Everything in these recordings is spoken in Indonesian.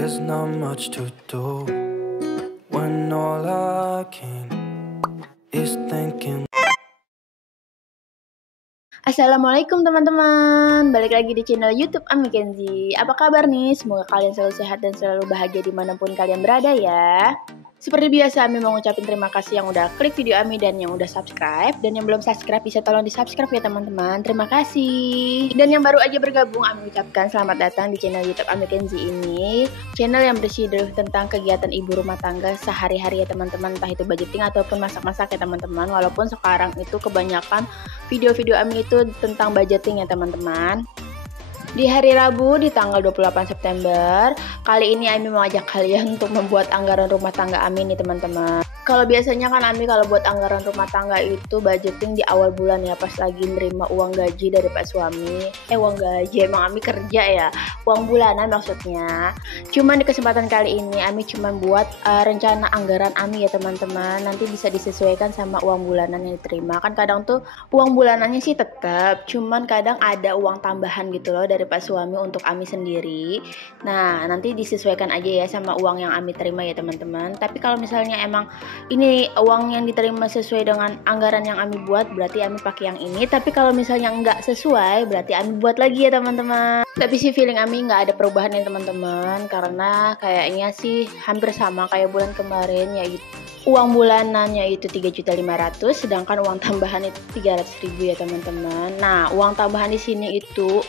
There's not much to do when all I can is thinking. Assalamualaikum teman-teman, balik lagi di channel YouTube Ami Kenzi. Apa kabar nih? Semoga kalian selalu sehat dan selalu bahagia dimanapun kalian berada ya. Seperti biasa, Ami mau ngucapin terima kasih yang udah klik video Ami dan yang udah subscribe. Dan yang belum subscribe bisa tolong di subscribe ya teman-teman. Terima kasih. Dan yang baru aja bergabung, Ami ucapkan selamat datang di channel YouTube Ami Kenzi ini. Channel yang berisi tentang kegiatan ibu rumah tangga sehari-hari ya teman-teman. Entah itu budgeting ataupun masak-masak ya teman-teman. Walaupun sekarang itu kebanyakan video-video Ami itu tentang budgeting ya teman-teman. Di hari Rabu di tanggal 28 September, kali ini Ami mau ajak kalian untuk membuat anggaran rumah tangga Ami nih teman-teman. Kalau biasanya kan Ami kalau buat anggaran rumah tangga itu budgeting di awal bulan ya, pas lagi nerima uang gaji dari Pak suami. Uang gaji, emang Ami kerja ya, uang bulanan maksudnya. Cuman di kesempatan kali ini Ami cuma buat rencana anggaran Ami ya teman-teman. Nanti bisa disesuaikan sama uang bulanan yang diterima. Kan kadang tuh uang bulanannya sih tetap, cuman kadang ada uang tambahan gitu loh dari Pak suami untuk Ami sendiri. Nah, nanti disesuaikan aja ya sama uang yang Ami terima ya teman-teman. Tapi kalau misalnya emang ini uang yang diterima sesuai dengan anggaran yang Ami buat, berarti Ami pakai yang ini. Tapi kalau misalnya nggak sesuai, berarti Ami buat lagi ya teman-teman. Tapi sih feeling Ami nggak ada perubahan ya teman-teman, karena kayaknya sih hampir sama kayak bulan kemarin, yaitu uang bulanannya itu 3.500.000, sedangkan uang tambahan itu 300.000 ya teman-teman. Nah, uang tambahan di sini itu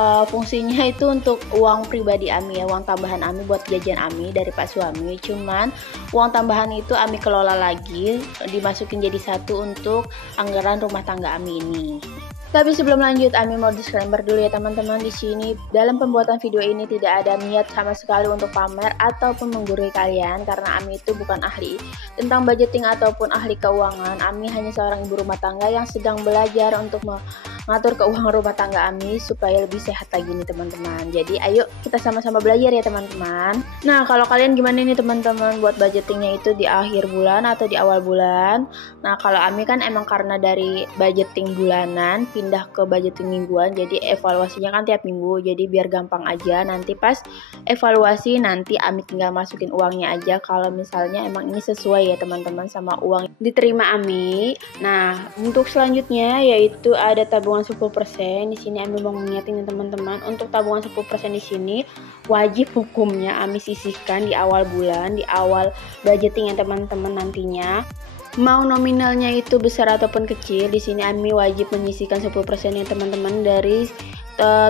fungsinya itu untuk uang pribadi Ami ya, uang tambahan Ami buat jajan Ami dari Pak suami. Cuman uang tambahan itu Ami kelola lagi, dimasukin jadi satu untuk anggaran rumah tangga Ami ini. Tapi sebelum lanjut, Ami mau disclaimer dulu ya teman-teman. Di sini dalam pembuatan video ini tidak ada niat sama sekali untuk pamer ataupun menggurui kalian, karena Ami itu bukan ahli tentang budgeting ataupun ahli keuangan. Ami hanya seorang ibu rumah tangga yang sedang belajar untuk mengatur keuangan rumah tangga Ami supaya lebih sehat lagi nih teman-teman. Jadi ayo kita sama-sama belajar ya teman-teman. Nah, kalau kalian gimana nih teman-teman buat budgetingnya itu di akhir bulan atau di awal bulan? Nah, kalau Ami kan emang karena dari budgeting bulanan pindah ke budgeting mingguan, jadi evaluasinya kan tiap minggu, jadi biar gampang aja. Nanti pas evaluasi nanti Ami tinggal masukin uangnya aja kalau misalnya emang ini sesuai ya teman-teman sama uang diterima Ami. Nah, untuk selanjutnya yaitu ada tabungan 10%. Di sini Ami mau ngingetin teman-teman, untuk tabungan 10% di sini wajib hukumnya Ami sisihkan di awal bulan, di awal budgeting ya teman-teman nantinya. Mau nominalnya itu besar ataupun kecil, di sini Ami wajib menyisihkan 10% ya teman-teman dari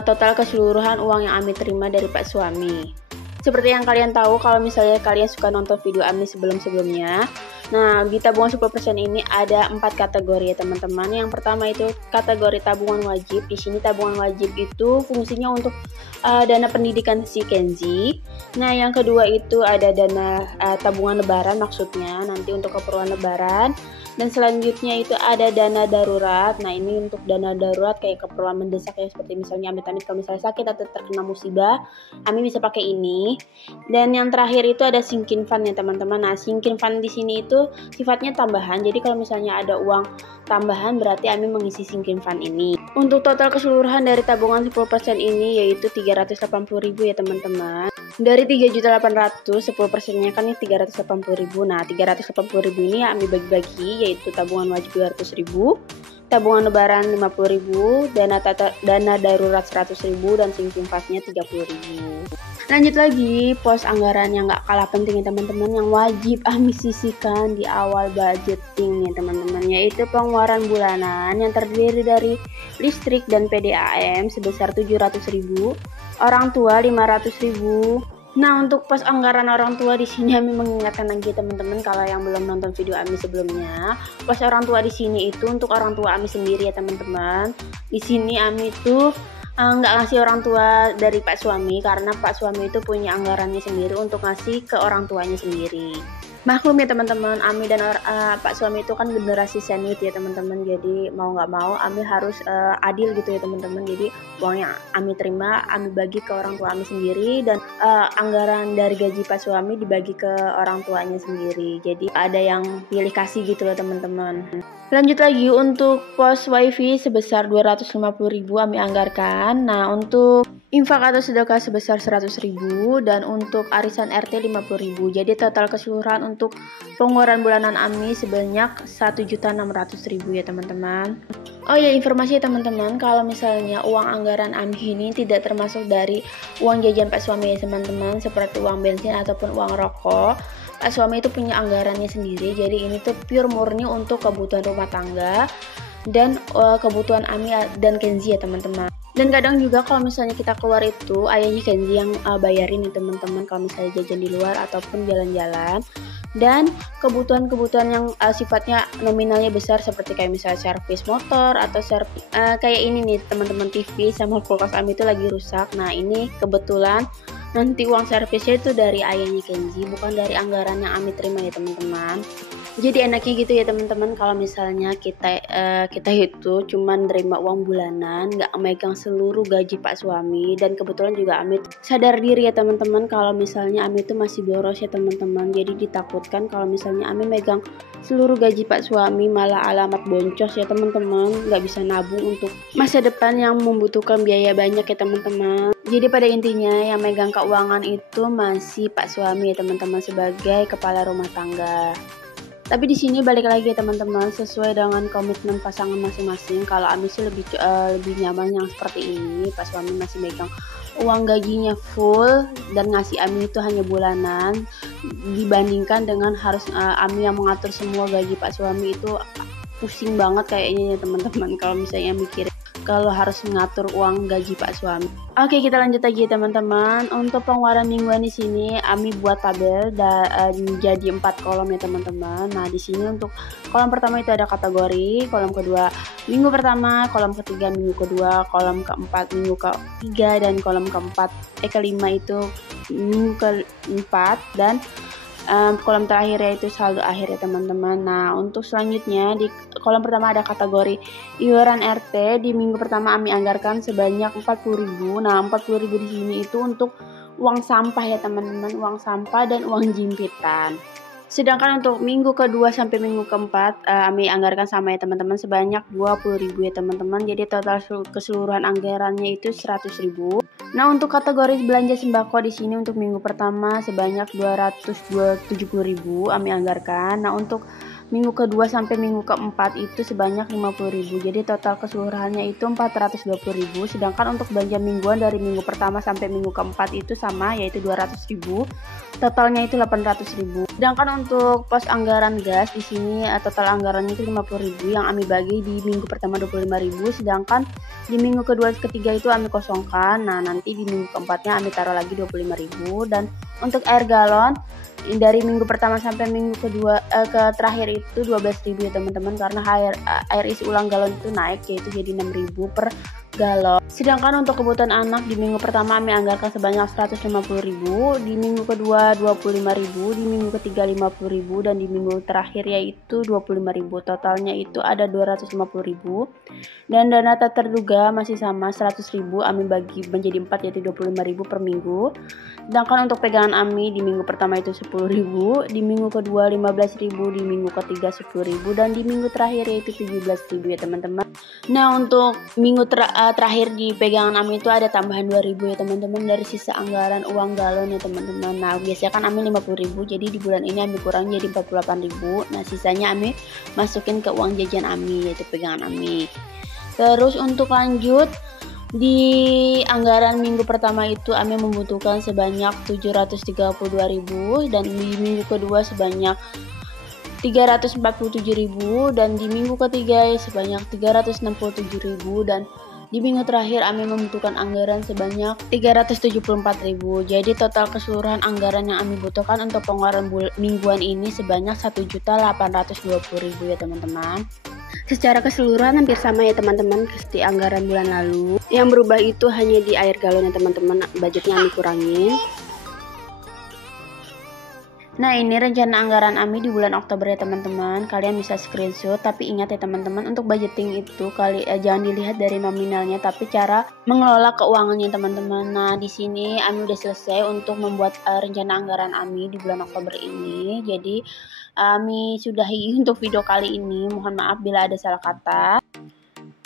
total keseluruhan uang yang Ami terima dari Pak suami. Seperti yang kalian tahu, kalau misalnya kalian suka nonton video Ami sebelum-sebelumnya, nah di tabungan 10% ini ada 4 kategori ya teman-teman. Yang pertama itu kategori tabungan wajib. Di sini tabungan wajib itu fungsinya untuk dana pendidikan si Kenzi. Nah, yang kedua itu ada dana tabungan lebaran, maksudnya nanti untuk keperluan lebaran. Dan selanjutnya itu ada dana darurat. Nah, ini untuk dana darurat kayak keperluan mendesak ya, seperti misalnya amit-amit kalau misalnya sakit atau terkena musibah, Ami bisa pakai ini. Dan yang terakhir itu ada sinking fund ya teman-teman. Nah, sinking fund di sini itu sifatnya tambahan. Jadi kalau misalnya ada uang tambahan, berarti Ami mengisi sinking fund ini. Untuk total keseluruhan dari tabungan 10% ini yaitu 380.000 ya teman-teman. Dari 3.800.000, 10%-nya kan ini 380.000. Nah, 380.000 ini Ami bagi-bagi, yaitu tabungan wajib 200.000, tabungan lebaran 50.000, dana darurat 100.000, dan sinking fund-nya 30.000. Lanjut lagi, pos anggaran yang gak kalah penting ya teman-teman, yang wajib Ami sisihkan di awal budgeting ya teman-teman, yaitu pengeluaran bulanan yang terdiri dari listrik dan PDAM sebesar 700.000, orang tua 500.000. Nah, untuk pos anggaran orang tua di sini Ami mengingatkan lagi teman-teman, kalau yang belum nonton video Ami sebelumnya, pos orang tua di sini itu untuk orang tua Ami sendiri ya teman-teman. Di sini Ami itu nggak ngasih orang tua dari Pak suami, karena Pak suami itu punya anggarannya sendiri untuk ngasih ke orang tuanya sendiri. Maklum ya teman-teman, Ami dan Pak suami itu kan generasi senior ya teman-teman, jadi mau nggak mau Ami harus adil gitu ya teman-teman. Jadi uang yang Ami terima Ami bagi ke orang tua Ami sendiri, dan anggaran dari gaji Pak suami dibagi ke orang tuanya sendiri. Jadi ada yang pilih kasih gitu loh teman-teman. Lanjut lagi, untuk pos wifi sebesar 250.000 Ami anggarkan. Nah, untuk infak atau sedekah sebesar 100.000 dan untuk arisan RT 50.000. Jadi total keseluruhan untuk pengeluaran bulanan AMI sebanyak 1.600.000 ya teman-teman. Oh ya, informasi ya teman-teman, kalau misalnya uang anggaran AMI ini tidak termasuk dari uang jajan Pak Suami ya teman-teman, seperti uang bensin ataupun uang rokok. Pak Suami itu punya anggarannya sendiri, jadi ini tuh pure murni untuk kebutuhan rumah tangga dan kebutuhan AMI dan Kenzi ya teman-teman. Dan kadang juga kalau misalnya kita keluar itu ayahnya Kenzi yang bayarin ya teman-teman, kalau misalnya jajan di luar ataupun jalan-jalan. Dan kebutuhan-kebutuhan yang sifatnya nominalnya besar seperti kayak misalnya servis motor atau kayak ini nih teman-teman, TV sama kulkas AMI itu lagi rusak. Nah ini kebetulan nanti uang servisnya itu dari ayahnya Kenzi, bukan dari anggaran yang AMI terima ya teman-teman. Jadi enaknya gitu ya teman-teman, kalau misalnya kita itu cuman nerima uang bulanan, nggak megang seluruh gaji Pak Suami. Dan kebetulan juga Ami sadar diri ya teman-teman, kalau misalnya Ami itu masih boros ya teman-teman. Jadi ditakutkan kalau misalnya Ami megang seluruh gaji Pak Suami malah alamat boncos ya teman-teman, nggak bisa nabung untuk masa depan yang membutuhkan biaya banyak ya teman-teman. Jadi pada intinya yang megang keuangan itu masih Pak Suami ya teman-teman, sebagai kepala rumah tangga. Tapi di sini balik lagi ya teman-teman, sesuai dengan komitmen pasangan masing-masing. Kalau Ami sih lebih nyaman yang seperti ini, Pak Suami masih megang uang gajinya full dan ngasih Ami itu hanya bulanan, dibandingkan dengan harus Ami yang mengatur semua gaji Pak Suami. Itu pusing banget kayaknya ya teman-teman, kalau misalnya mikir kalau harus mengatur uang gaji Pak Suami. Oke, kita lanjut lagi teman-teman. Untuk pengeluaran mingguan di sini Ami buat tabel jadi 4 kolom ya teman-teman. Nah, di sini untuk kolom pertama itu ada kategori, kolom kedua minggu pertama, kolom ketiga minggu kedua, kolom keempat minggu ketiga, dan kolom kelima itu minggu keempat, dan kolom terakhir yaitu saldo akhir ya teman-teman. Nah, untuk selanjutnya di kolom pertama ada kategori iuran RT. Di minggu pertama Ami anggarkan sebanyak 40.000. Nah, 40.000 di sini itu untuk uang sampah ya teman-teman, uang sampah dan uang jimpitan. Sedangkan untuk minggu kedua sampai minggu keempat Ami anggarkan sama ya teman-teman, sebanyak 20.000 ya teman-teman. Jadi total keseluruhan anggarannya itu 100.000. Nah, untuk kategori belanja sembako di sini untuk minggu pertama sebanyak 270.000 Ami anggarkan. Nah, untuk minggu kedua sampai minggu keempat itu sebanyak 50.000. Jadi total keseluruhannya itu 420.000. Sedangkan untuk belanja mingguan dari minggu pertama sampai minggu keempat itu sama, yaitu 200.000. Totalnya itu 800.000. Sedangkan untuk pos anggaran gas di sini total anggarannya itu 50.000 yang Ami bagi di minggu pertama 25.000. Sedangkan di minggu kedua ketiga itu Ami kosongkan. Nah, nanti di minggu keempatnya Ami taruh lagi 25.000. Dan untuk air galon dari minggu pertama sampai minggu kedua ke terakhir itu 12.000 ya teman-teman, karena air isi ulang galon itu naik, yaitu jadi 6.000 per galon. Sedangkan untuk kebutuhan anak di minggu pertama Ami anggarkan sebanyak 150.000, di minggu kedua 25.000, di minggu ketiga 50.000, dan di minggu terakhir yaitu 25.000. Totalnya itu ada 250.000. Dan dana tak terduga masih sama 100.000 Ami bagi menjadi 4, yaitu 25.000 per minggu. Sedangkan untuk pegangan Ami di minggu pertama itu 10.000, di minggu kedua 15.000, di minggu ketiga 10.000, dan di minggu terakhir yaitu 17.000 ya teman-teman. Nah, untuk minggu terakhir di pegangan Ami itu ada tambahan 2.000 ya teman-teman dari sisa anggaran uang galon ya teman-teman. Nah, biasanya kan Ami 50.000, jadi di bulan ini Ami kurang jadi 48.000. Nah, sisanya Ami masukin ke uang jajan Ami, yaitu pegangan Ami. Terus untuk lanjut di anggaran minggu pertama itu Ami membutuhkan sebanyak 732.000, dan di minggu kedua sebanyak 347.000, dan di minggu ketiga sebanyak 367.000, dan di minggu terakhir Ami membutuhkan anggaran sebanyak 374.000. Jadi total keseluruhan anggaran yang Ami butuhkan untuk pengeluaran mingguan ini sebanyak 1.820.000 ya teman-teman. Secara keseluruhan hampir sama ya teman-teman seperti anggaran bulan lalu. Yang berubah itu hanya di air galon ya teman-teman, budgetnya Ami kurangin. Nah, ini rencana anggaran Ami di bulan Oktober ya teman-teman. Kalian bisa screenshot, tapi ingat ya teman-teman, untuk budgeting itu jangan dilihat dari nominalnya, tapi cara mengelola keuangannya teman-teman. Nah, di sini Ami udah selesai untuk membuat rencana anggaran Ami di bulan Oktober ini. Jadi Ami sudahi untuk video kali ini. Mohon maaf bila ada salah kata.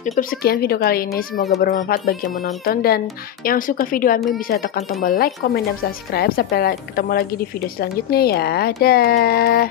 Cukup sekian video kali ini, semoga bermanfaat bagi yang menonton, dan yang suka video Ami bisa tekan tombol like, komen, dan subscribe. Sampai ketemu lagi di video selanjutnya ya. Dah.